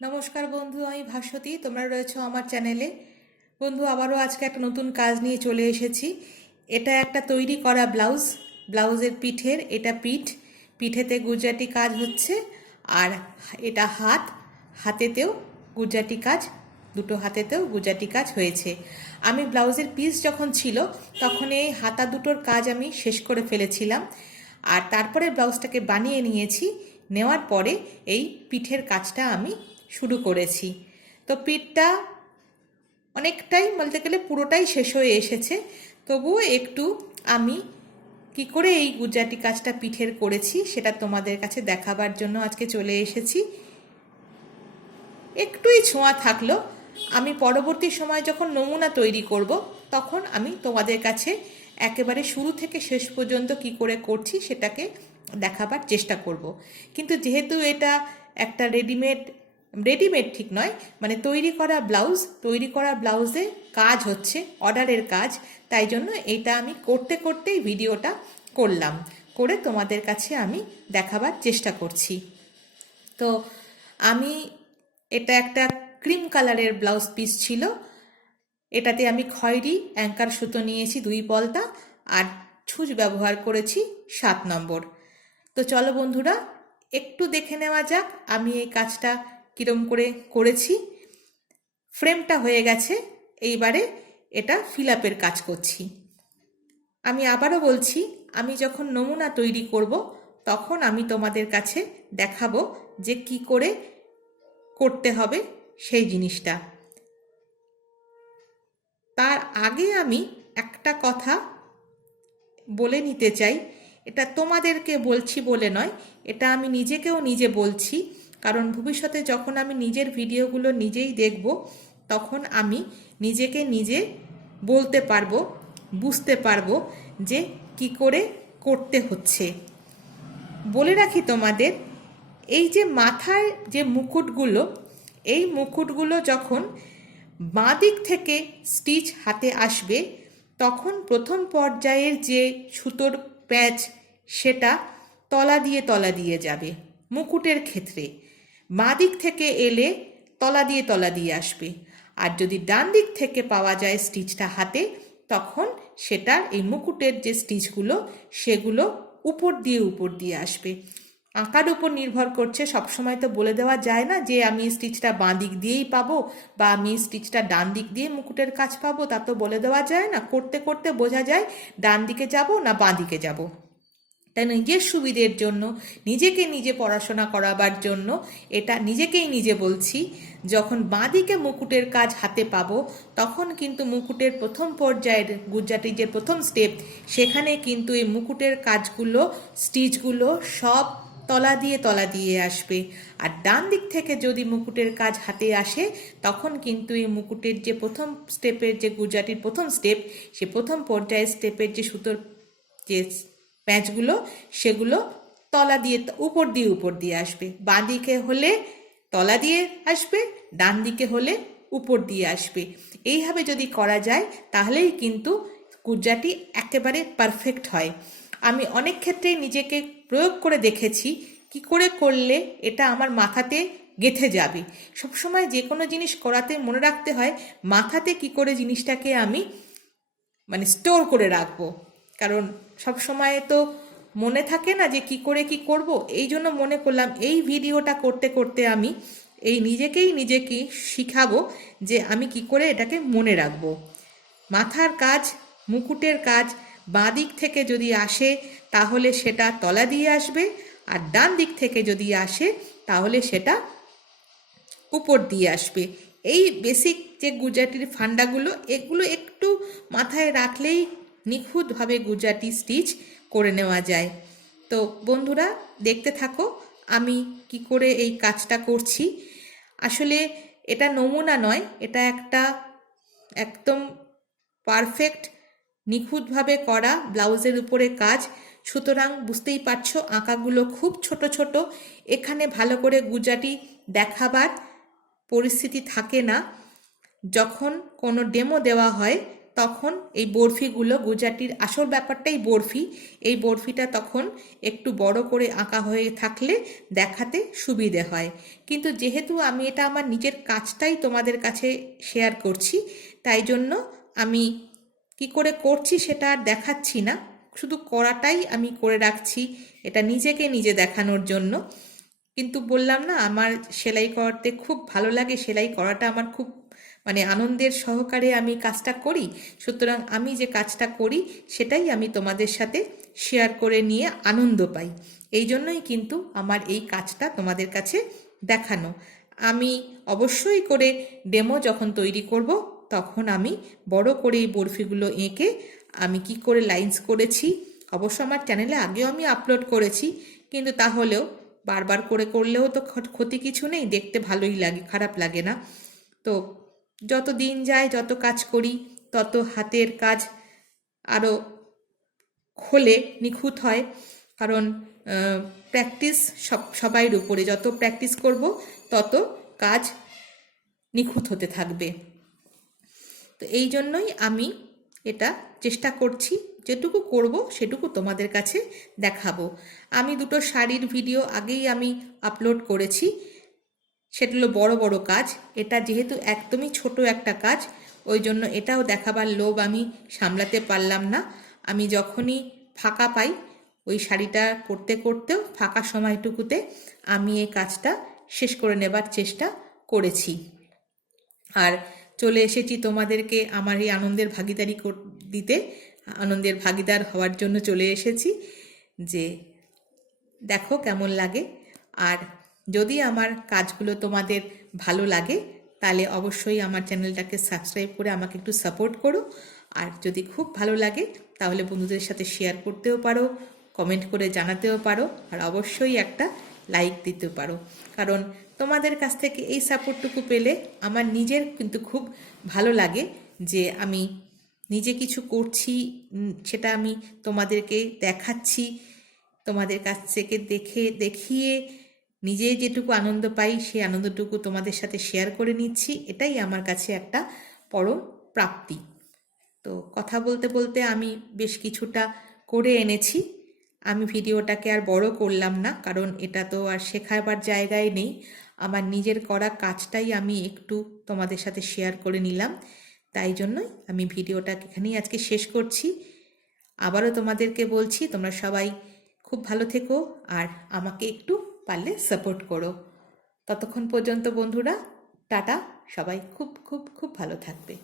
নমস্কার বন্ধু, আমি ভাস্বতী। তোমরা রয়েছো আমার চ্যানেলে। বন্ধু, আবারও আজকে একটা নতুন কাজ নিয়ে চলে এসেছি। এটা একটা তৈরি করা ব্লাউজের পিঠের এটা পিঠেতে গুজরাটি কাজ হচ্ছে। আর এটা হাতেতেও গুজরাটি কাজ, দুটো হাতেতেও গুজরাটি কাজ হয়েছে। আমি ব্লাউজের পিস যখন ছিল তখন এই হাতা দুটোর কাজ আমি শেষ করে ফেলেছিলাম। আর তারপরে ব্লাউজটাকে বানিয়ে নিয়েছি। নেওয়ার পরে এই পিঠের কাজটা আমি শুরু করেছি। তো পিঠটা অনেকটাই বলতে গেলে পুরোটাই শেষ হয়ে এসেছে। তবুও একটু আমি কি করে এই গুজরাটি কাজটা পিঠের করেছি সেটা তোমাদের কাছে দেখাবার জন্য আজকে চলে এসেছি। একটুই ছোঁয়া থাকলো। আমি পরবর্তী সময় যখন নমুনা তৈরি করব তখন আমি তোমাদের কাছে একেবারে শুরু থেকে শেষ পর্যন্ত কি করে করছি সেটাকে দেখাবার চেষ্টা করব। কিন্তু যেহেতু এটা একটা রেডিমেড ঠিক নয়, মানে তৈরি করা ব্লাউজে কাজ হচ্ছে, অর্ডারের কাজ, তাই জন্য এটা আমি করতে করতেই ভিডিওটা করলাম, করে তোমাদের কাছে আমি দেখাবার চেষ্টা করছি। তো আমি এটা একটা ক্রিম কালারের ব্লাউজ পিস ছিল। এটাতে আমি খয়েরি অ্যাঙ্কার সুতো নিয়েছি 2 পলতা, আর ছুঁচ ব্যবহার করেছি 7 নম্বর। তো চলো বন্ধুরা, একটু দেখে নেওয়া যাক আমি এই কাজটা কিরম করে করেছি। ফ্রেমটা হয়ে গেছে, এইবারে এটা ফিল আপের কাজ করছি। আমি আবারও বলছি, আমি যখন নমুনা তৈরি করব তখন আমি তোমাদের কাছে দেখাবো যে কি করে করতে হবে সেই জিনিসটা। তার আগে আমি একটা কথা বলে নিতে চাই। এটা তোমাদেরকে বলছি বলে নয়, এটা আমি নিজে বলছি। কারণ ভবিষ্যতে যখন আমি নিজের ভিডিওগুলো নিজেই দেখব তখন আমি নিজে বলতে পারবো, বুঝতে পারবো যে কি করে করতে হচ্ছে। বলে রাখি তোমাদের, এই যে মাথায় যে মুকুটগুলো, এই মুকুটগুলো যখন বাঁ দিক থেকে স্টিচ হাতে আসবে তখন প্রথম পর্যায়ের যে সুতোর প্যাঁচ সেটা তলা দিয়ে যাবে। মুকুটের ক্ষেত্রে বাঁ দিক থেকে এলে তলা দিয়ে আসবে। আর যদি ডান দিক থেকে পাওয়া যায় স্টিচটা হাতে, তখন সেটা এই মুকুটের যে স্টিচগুলো সেগুলো উপর দিয়ে আসবে। আঁকার উপর নির্ভর করছে, সবসময় তো বলে দেওয়া যায় না যে আমি স্টিচটা বাঁ দিক দিয়েই পাবো বা আমি স্টিচটা ডান দিক দিয়ে মুকুটের কাজ পাবো, তা তো বলে দেওয়া যায় না। করতে করতে বোঝা যায় ডান দিকে যাব না বাঁ দিকে যাব। তাই নিজের সুবিধের জন্য, নিজে পড়াশোনা করাবার জন্য এটা নিজে বলছি। যখন বাঁ দিকে মুকুটের কাজ হাতে পাবো তখন কিন্তু মুকুটের প্রথম পর্যায়ের গুজরাটির যে প্রথম স্টেপ, সেখানে কিন্তু এই মুকুটের কাজগুলো, স্টিচগুলো সব তলা দিয়ে আসবে। আর ডান দিক থেকে যদি মুকুটের কাজ হাতে আসে তখন কিন্তু এই মুকুটের যে প্রথম স্টেপের যে গুজরাটির প্রথম স্টেপ, সে প্রথম পর্যায়ের স্টেপের যে সুতোর যে প্যাঁচগুলো সেগুলো উপর দিয়ে আসবে। বাঁ দিকে হলে তলা দিয়ে আসবে, ডান দিকে হলে উপর দিয়ে আসবে। এইভাবে যদি করা যায় তাহলেই কিন্তু গুজরাটি একেবারে পারফেক্ট হয়। আমি অনেক ক্ষেত্রেই নিজেকে প্রয়োগ করে দেখেছি কি করে করলে এটা আমার মাথাতে গেঁথে যাবে। সবসময় যে কোনো জিনিস করাতে মনে রাখতে হয় মাথাতে কি করে জিনিসটাকে আমি মানে স্টোর করে রাখবো। কারণ সব সময় তো মনে থাকে না যে কি করে কি করব। এই জন্য মনে করলাম এই ভিডিওটা করতে করতে আমি এই নিজেকেই শিখাবো যে আমি কি করে এটাকে মনে রাখবো। মাথার কাজ, মুকুটের কাজ বাঁ দিক থেকে যদি আসে তাহলে সেটা তলা দিয়ে আসবে, আর ডান দিক থেকে যদি আসে তাহলে সেটা উপর দিয়ে আসবে। এই বেসিক যে গুজরাটির ফান্ডাগুলো, এগুলো একটু মাথায় রাখলেই নিখুঁতভাবে গুজরাটি স্টিচ করে নেওয়া যায়। তো বন্ধুরা, দেখতে থাকো আমি কি করে এই কাজটা করছি। আসলে এটা নমুনা নয়, এটা একটা একদম পারফেক্ট নিখুঁতভাবে করা ব্লাউজের উপরে কাজ। সুতরাং বুঝতেই পারছো আঁকাগুলো খুব ছোট ছোট। এখানে ভালো করে গুজরাটি দেখাবার পরিস্থিতি থাকে না। যখন কোনো ডেমো দেওয়া হয় তখন এই বরফিগুলো, গুজরাটির আসল ব্যাপারটাই বরফি, এই বরফিটা তখন একটু বড় করে আঁকা হয়ে থাকলে দেখাতে সুবিধে হয়। কিন্তু যেহেতু আমি এটা আমার নিজের কাজটাই তোমাদের কাছে শেয়ার করছি, তাই জন্য আমি কি করে করছি সেটা আর দেখাচ্ছি না, শুধু করাটাই আমি করে রাখছি, এটা নিজেকে নিজে দেখানোর জন্য। কিন্তু বললাম না, আমার সেলাই করতে খুব ভালো লাগে, সেলাই করাটা আমার খুব মানে আনন্দের সহকারে আমি কাজটা করি। সুতরাং আমি যে কাজটা করি সেটাই আমি তোমাদের সাথে শেয়ার করে নিয়ে আনন্দ পাই। এই জন্যই কিন্তু আমার এই কাজটা তোমাদের কাছে দেখানো। আমি অবশ্যই করে ডেমো যখন তৈরি করব, তখন আমি বড় করে এই বরফিগুলো এঁকে আমি কি করে লাইন্স করেছি, অবশ্য আমার চ্যানেলে আগেও আমি আপলোড করেছি, কিন্তু তাহলেও বারবার করে করলেও তো ক্ষতি কিছু নেই, দেখতে ভালোই লাগে, খারাপ লাগে না। তো যত দিন যায়, যত কাজ করি, তত হাতের কাজ আরও খোলে, নিখুঁত হয়। কারণ প্র্যাকটিস সবাইয়ের উপরে, যত প্র্যাকটিস করব তত কাজ নিখুঁত হতে থাকবে। তো এই জন্যই আমি এটা চেষ্টা করছি, যেটুকু করব সেটুকু তোমাদের কাছে দেখাবো। আমি দুটো শাড়ির ভিডিও আগেই আমি আপলোড করেছি, সেগুলো বড় বড় কাজ। এটা যেহেতু একদমই ছোট একটা কাজ, ওই জন্য এটাও দেখাবার লোভ আমি সামলাতে পারলাম না। আমি যখনই ফাঁকা পাই, ওই শাড়িটা করতে করতেও ফাঁকা সময়টুকুতে আমি এই কাজটা শেষ করে নেবার চেষ্টা করেছি। আর চলে এসেছি তোমাদেরকে আমার এই আনন্দের ভাগিদারি দিতে, আনন্দের ভাগিদার হওয়ার জন্য চলে এসেছি, যে দেখো কেমন লাগে। আর যদি আমার কাজগুলো তোমাদের ভালো লাগে, তাহলে অবশ্যই আমার চ্যানেলটাকে সাবস্ক্রাইব করে আমাকে একটু সাপোর্ট করো। আর যদি খুব ভালো লাগে তাহলে বন্ধুদের সাথে শেয়ার করতেও পারো, কমেন্ট করে জানাতেও পারো, আর অবশ্যই একটা লাইক দিতে পারো। কারণ তোমাদের কাছ থেকে এই সাপোর্টটুকু পেলে আমার নিজের কিন্তু খুব ভালো লাগে, যে আমি নিজে কিছু করছি, সেটা আমি তোমাদেরকে দেখাচ্ছি, তোমাদের কাছ থেকে দেখিয়ে নিজে যেটুকু আনন্দ পাই সেই আনন্দটুকু তোমাদের সাথে শেয়ার করে নিচ্ছি। এটাই আমার কাছে একটা পরম প্রাপ্তি। তো কথা বলতে বলতে আমি বেশ কিছুটা করে এনেছি। আমি ভিডিওটাকে আর বড় করলাম না, কারণ এটা তো আর শেখাবার জায়গায় নেই। আমার নিজের করা কাজটাই আমি একটু তোমাদের সাথে শেয়ার করে নিলাম, তাই জন্যই আমি ভিডিওটাকে এখানেই আজকে শেষ করছি। আবারও তোমাদেরকে বলছি, তোমরা সবাই খুব ভালো থেকো, আর আমাকে একটু পারলে সাপোর্ট করো। ততক্ষণ পর্যন্ত বন্ধুরা, টাটা, সবাই খুব খুব খুব ভালো থাকবে।